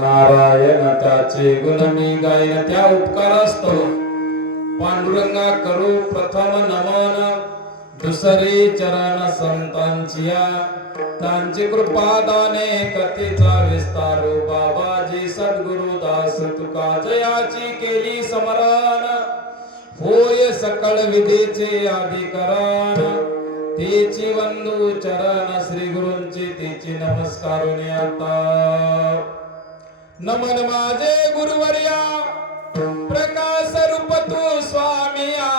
नारायणाचे त्याचे गुण मी गायन त्या उपकारास्तव पांडुरंगा करू प्रथम नमन. दुसरे चरण संतांचिया. त्यांची कृपा दाने कथेचा विस्तार. बाबाजी सद्गुरु दास तुका जयाची केली समरण होय सकळ विधीचे अधिकरण. तेची वंदू चरण श्री गुरुंची तेची नमस्कारुनी आता. नमन माझे गुरुवर्या प्रकाश रूप तू स्वामिया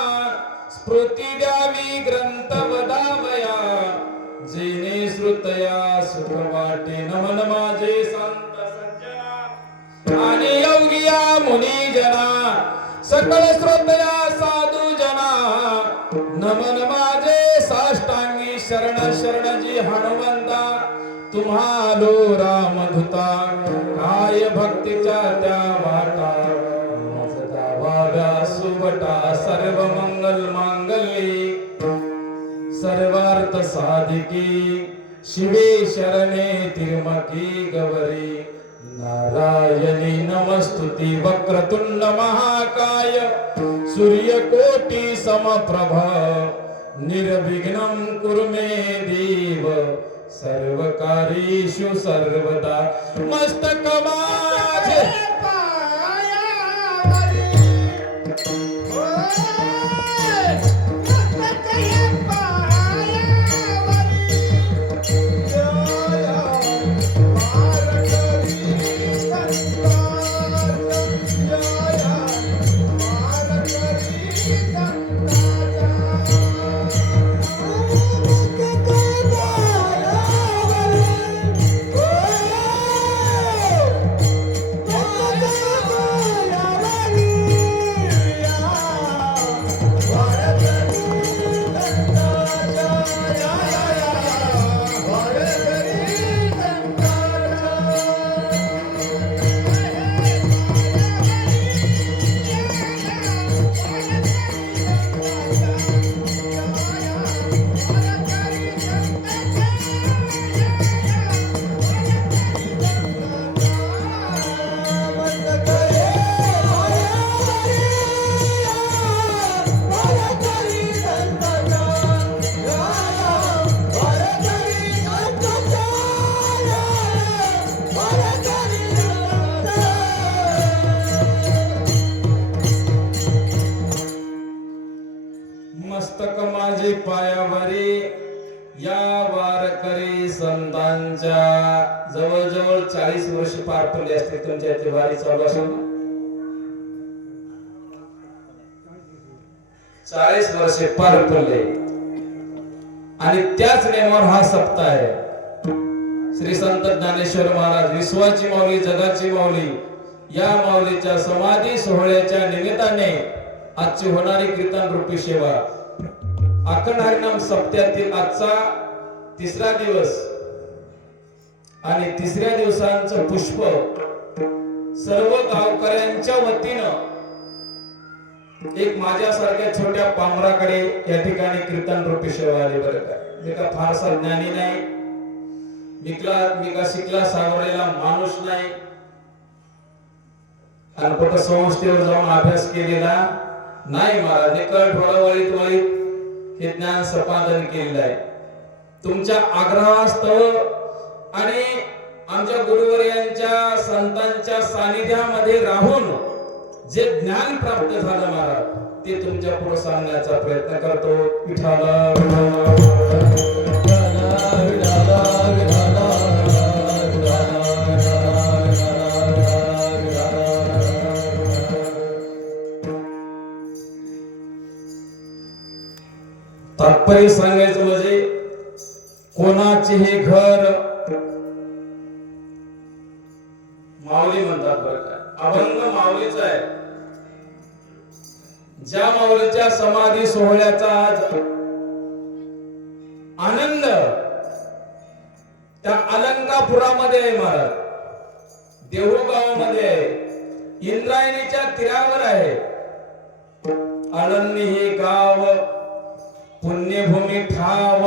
स्मृती द्यावी ग्रंथ वदावया जेने श्रुतया सुख वाटे नमन माझे संत सज्जना आणि योगिया मुनी जना सकळ श्रोतया साधू जना. नमन माझे साष्टांगी शरण शरणजी हनुमंता तुम्हालो रामधुता काय भक्तीच्या त्या वाटा. वाव्या सुबटा सर्व मंगल मांगल्ये. सर्वार्थ साधिकी शिवे शरणे तिरमकी गवरी. नारायणी नमस्तुती वक्रतुंड महाकाय. सूर्यकोटी समप्रभ निर्विघ्नं कुरु मे देव. सर्वकारीषु सर्वदा मस्तक पार तुमच्या इथे वारी चाळीस वर्षे पार पडले. आणि त्याच नेमावर हा सप्ताह आहे. श्री संत ज्ञानेश्वर महाराज विश्वाची माऊली जगाची माऊली या माऊलीच्या समाधी सोहळ्याच्या निमित्ताने आजची होणारी कीर्तन रूपी सेवा. अखंड हरिनाम सप्त्यातील आजचा तिसरा दिवस आणि तिसऱ्या दिवसांचं पुष्प सर्व गावकऱ्यांच्या वतीनं एक माझ्यासारख्या छोट्या पांभराकडे या ठिकाणी कीर्तन रूपी सेवा आली बरं का? मी का फारसा ज्ञानी नाही. मिकला मी का शिकला सावरलेला माणूस नाही. आणि कुठं संस्थेवर जाऊन अभ्यास केलेला नाही महाराज. निकट वळवळीत वळीत हे ज्ञान संपादन केलेलं आहे. तुमच्या आग्रहास्तव आणि आमच्या गुरुवर यांच्या संतांच्या सानिध्यामध्ये राहून जे ज्ञान प्राप्त झालं महाराज ते तुमच्यापुढे सांगण्याचा प्रयत्न करतो विठाला तात्पर्य सांगायचं म्हणजे कोणाचे हे घर देऊळगावामध्ये आहे इंद्रायणीच्या तीरावर आहे. आळंदी हे गाव पुण्यभूमी ठाव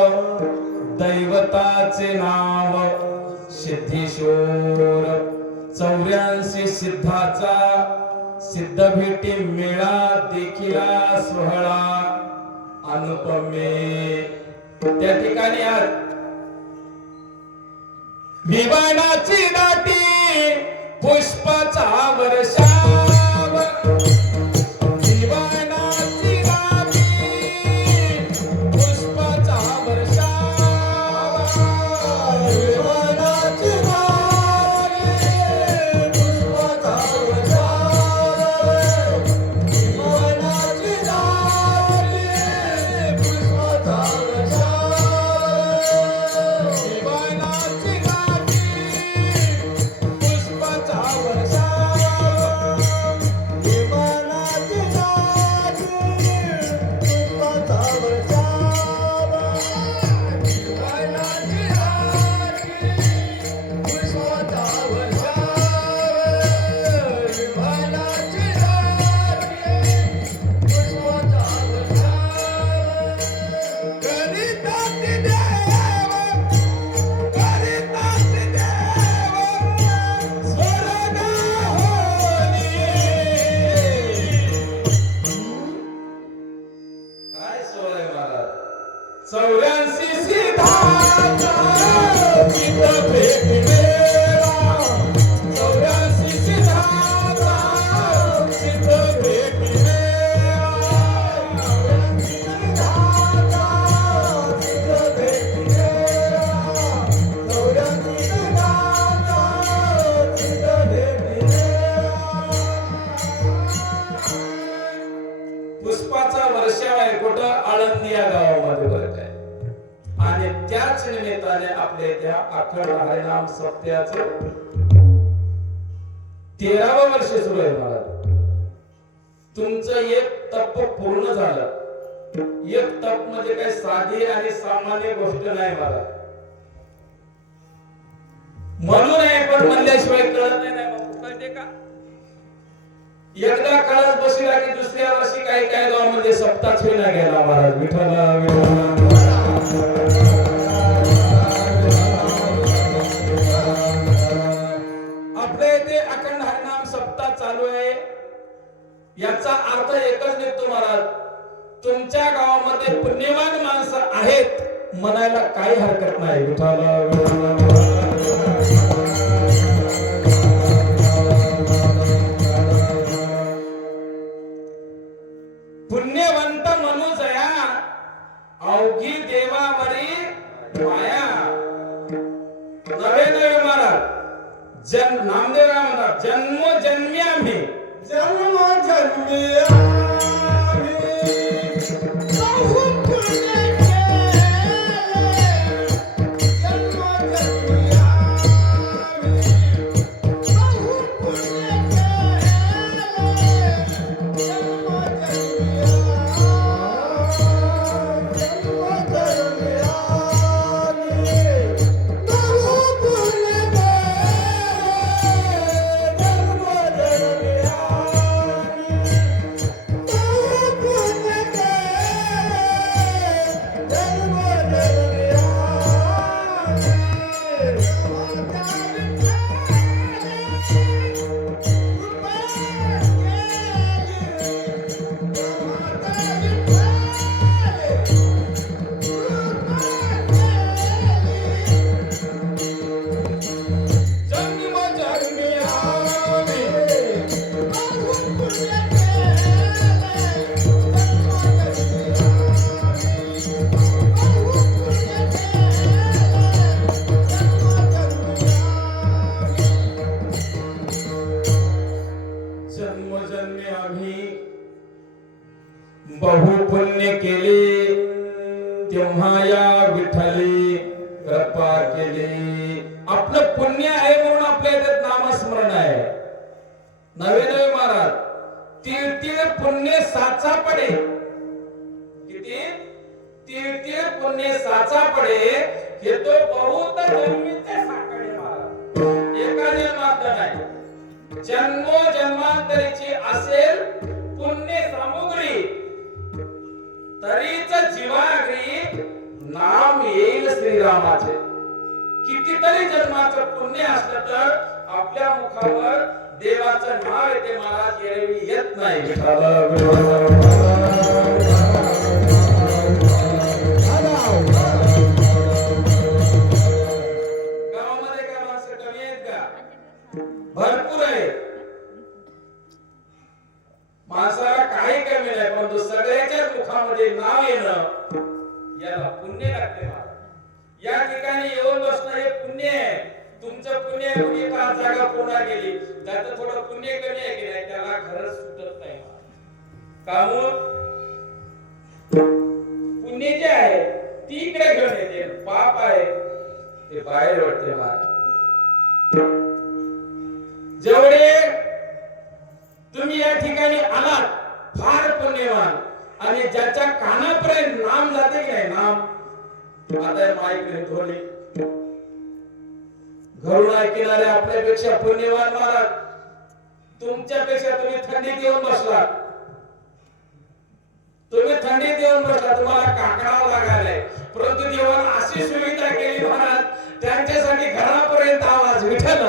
दैवताचे नाव सिद्धेश्वर चौऱ्याऐंशी सिद्धाचा सिद्ध भेटी मेळा देखिला सोहळा अनुपमे. त्या ठिकाणी आज विमानाची दाटी पुष्पाचा वर्षा चित्त भेटलेला पुष्पाचा वर्षाव आहे कुठं? आळंदी या गावामध्ये. आणि त्याच निमित्ताने आपल्या इथे अखंड हरिनाम सत्याचं तेरावं वर्ष सुरू आहे मला. तुमचं एक तप पूर्ण झालं. एक तप म्हणजे काही साधी आणि सामान्य गोष्ट नाही मला. म्हणून आहे पण म्हणल्याशिवाय कळत नाही. कळते का? एकदा कळस बसला की दुसऱ्या वर्षी काही काही गावामध्ये सप्ताह विना गेला महाराज. विठ्ठला आपल्या जन्म नामदेव राम जन्मो जन्म्या में जन्मो जन्म्या नवे नवे महाराज. तीळ तीळ पुण्य साचा पडे किती? तीळ तीळ पुण्य साचा पडे हे तो बहुत जन्मीचे साकडे महाराज. एका जन्मात नाही. जन्मो जन्मांतरीची असेल पुण्य सामुग्री. तरीच जीवाग्री नाम येईल श्रीरामाचे. कितीतरी जन्माचं पुण्य असलं तर आपल्या मुखावर देवाचं नाव येते महाराज येत नाही. कामून हो? पुण्य जे आहे ती इकडे घेऊन येते. पाप आहे. ते बाहेर वाटते मला. जेवढे तुम्ही या ठिकाणी आलात फार पुण्यवान. आणि ज्याच्या कानापर्यंत नाम जाते की नाही नाम आता माईक धोले घरून ऐकणारे आपल्यापेक्षा पुण्यवान महाराज. तुमच्यापेक्षा तुम्ही थंडीत येऊन बसला थंडीत येऊन बसला तुम्हाला काकडावं लागायलाय परंतु देवानं अशी सुविधा केली महाराज त्यांच्यासाठी घरापर्यंत आवाज विठल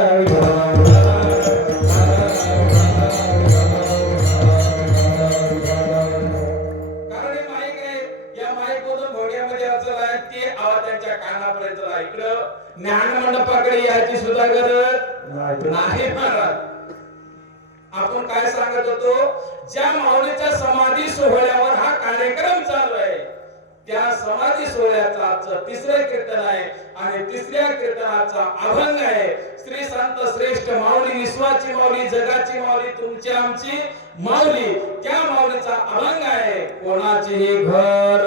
कारण माईक आहे या माईक मधून भोग्यामध्ये आहे ते आवाज त्यांच्या कानापर्यंत इकडं ज्ञान मंडपाकडे यायची सुद्धा गरज नाही महाराज. आपण काय सांगत होतो ज्या माऊलीच्या समाधी सोहळ्यावर कार्यक्रम चालू आहे. त्या समाधी सोहळ्याचा आजचं तिसरं कीर्तन आहे आणि तिसऱ्या कीर्तनाचा अभंग आहे. श्री संत श्रेष्ठ माऊली विश्वाची माऊली जगाची माऊली तुमची आमची माऊली. त्या माऊलीचा अभंग आहे कोणाचेही घर?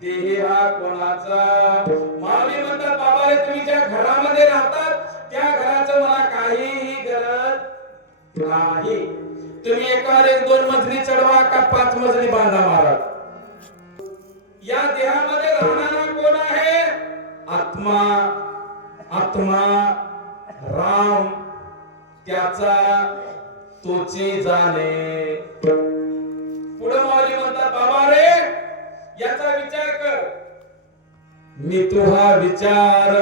देही हा कोणाचा? माऊली म्हणतात बाबा रे तुम्ही ज्या घरामध्ये राहतात त्या घराचं मला काहीही गरज नाही. तुम्ही एकावर एक दोन मजली चढवा का पाच मजली बांधा महाराज या देहामध्ये राहणारा कोण आहे? आत्मा. आत्मा राम. त्याचा तोची जाणे. पुढे माऊली म्हणतात बाबा रे याचा विचार कर. मी तुहा विचार.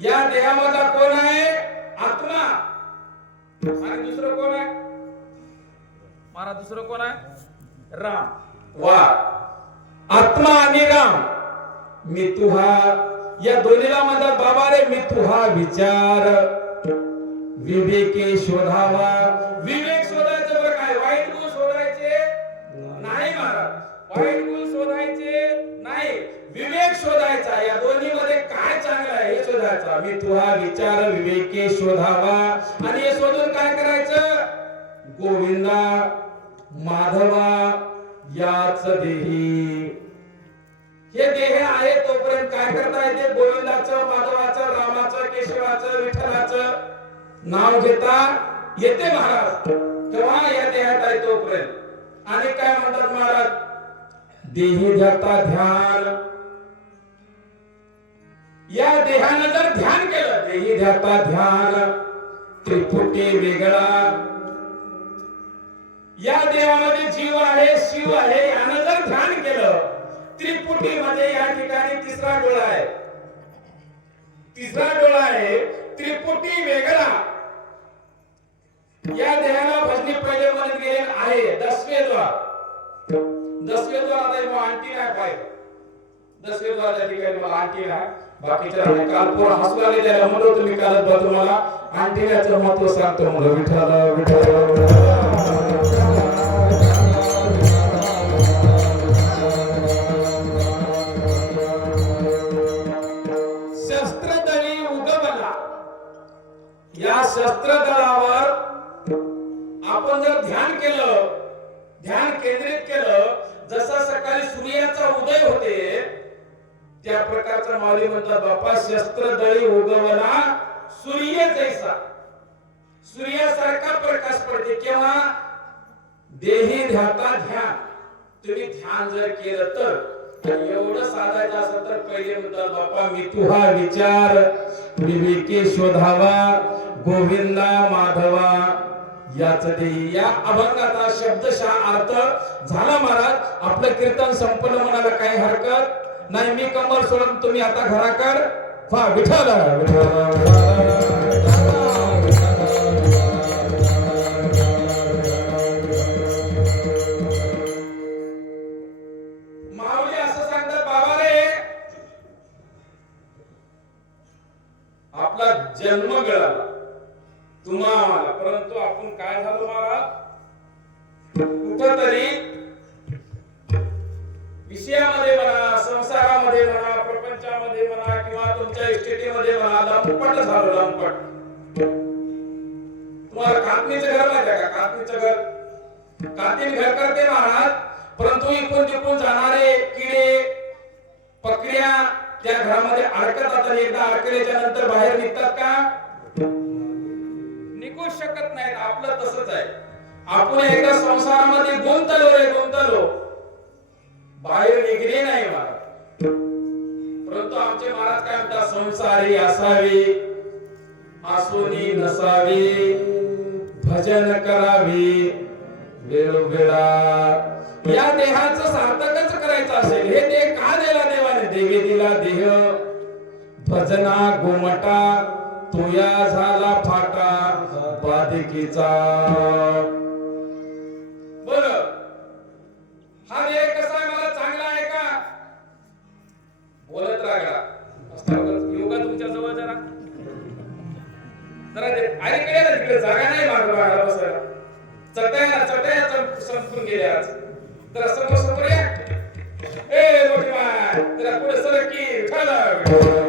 या देहामध्ये कोण आहे? आणि दुसरं कोण आहे? महाराज दुसरं कोण आहे? राम. वा. आत्मा आणि राम. मी तुहा या दोन्हीला म्हणतात बाबा रे मी तुहा विचार. विवेके शोधावा. विवेक शोधायचं बरं काय? वाईट गुण शोधायचे नाही महाराज. वाईट गुण शोधायचे नाही. विवेक शोधायचा. या दोन्ही चांगलं शोधायचा मी तुहा विचार विवेके शोधावा. आणि हे शोधून काय करायचं? गोविंदा माधवा याच देही. हे देह आहे तोपर्यंत काय करता येते? गोविंदाचं माधवाचं रामाचं केशवाचं विठ्ठलाचं नाव घेता येते महाराज. तेव्हा या देहात आहे तोपर्यंत. आणि काय म्हणतात महाराज? देही ध्याता ध्यान. या देहानं जर ध्यान केलं देही ध्याता ध्यान त्रिपुटी वेगळा. या देवामध्ये जीव आहे शिव आहे यानं जर ध्यान केलं त्रिपुटी मध्ये या ठिकाणी तिसरा डोळा आहे. तिसरा डोळा आहे त्रिपुटी वेगळा. या देहाला भजनी पहिले म्हणत गेले आहे दसवे द्वार दसवे द्वार आता मग आणखी नाही पाहिजे दसवे द्वार त्या ठिकाणी मला आणखी नाही बाकीच्या काल पोरं हसू लागले म्हणून म्हणलो तुम्ही कालच बा तुम्हाला. आणखीण्याचं महत्त्व सांगतो म्हणलं विठ्ठल विठ्ठल या शस्त्रदळावर आपण जर ध्यान केलं ध्यान केंद्रित केलं जसा सकाळी सूर्याचा उदय होते त्या प्रकारचा माऊली म्हटला बापा शस्त्रदळी उगवला सूर्य जैसा. सूर्यासारखा प्रकाश पडते. केव्हा? देही ध्याता ध्यान. तुम्ही ध्यान जर केलं तर एवढं साधायचं असं तर पहिले म्हणतात बापा मी तुहा विचार. विवेकी शोधावा. गोविंदा माधवा. याच देही या अभंगाचा शब्दशः अर्थ झाला महाराज. आपलं कीर्तन संपन्न म्हणाला काही हरकत? नाही मी कंबर सोडून तुम्ही आता घराकड पा विठाला विठाला माऊली असं सांगतात बाबा रे आपला जन्म मिळाला तुम्हाला. परंतु आपण काय झालो महाराज? कुठतरी मध्ये इस्टेटीमध्ये म्हणा लंपट लंपट तुम्हाला कातणीचं घर माहिती का? कातणीचं घर. कातीन घर करते महाराज परंतु इकडून तिकडून जाणारे किडे पकड्या त्या घरामध्ये अडकतात. आणि एकदा अडकल्याच्या नंतर बाहेर निघतात का? निघू शकत नाहीत. आपलं तसंच आहे. आपण एकदा संसारामध्ये संसारी असावी आसुनी नसावी. भजन करावी. वेळोवेळा या देहाचं सार्थकच करायचं असेल हे देह का दिला देवाने? देवी दिला देह. भजना गोमटा तुया झाला फाटा बाधिकीचा. तिकडे जागा नाही मागं बसायला. चटया चटया संपून गेल्या आज. तर समोर समोर या. ए मोठी माय जरा पुढे सरकी की खाला